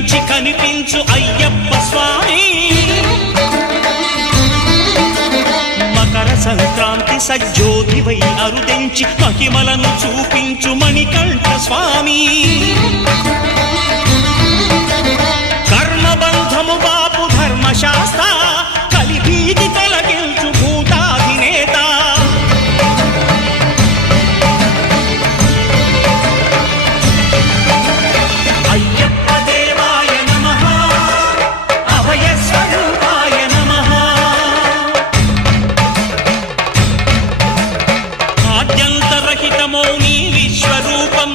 కనిపించి కనిపించు అయ్యప్ప స్వామి మకర సంక్రాంతి సజ్జోతివై అరుదించి మహిమలను చూపించు మణికంఠ స్వామి కర్మబంధము బాపు ధర్మశాస్త్ర కలిభీతి తొలగించు భూతాధినేత అయ్యప్ప దేవాయ నమః అభయ స్వరూపాయ నమః ఆద్యంతరహితమౌ నీ విశ్వరూపం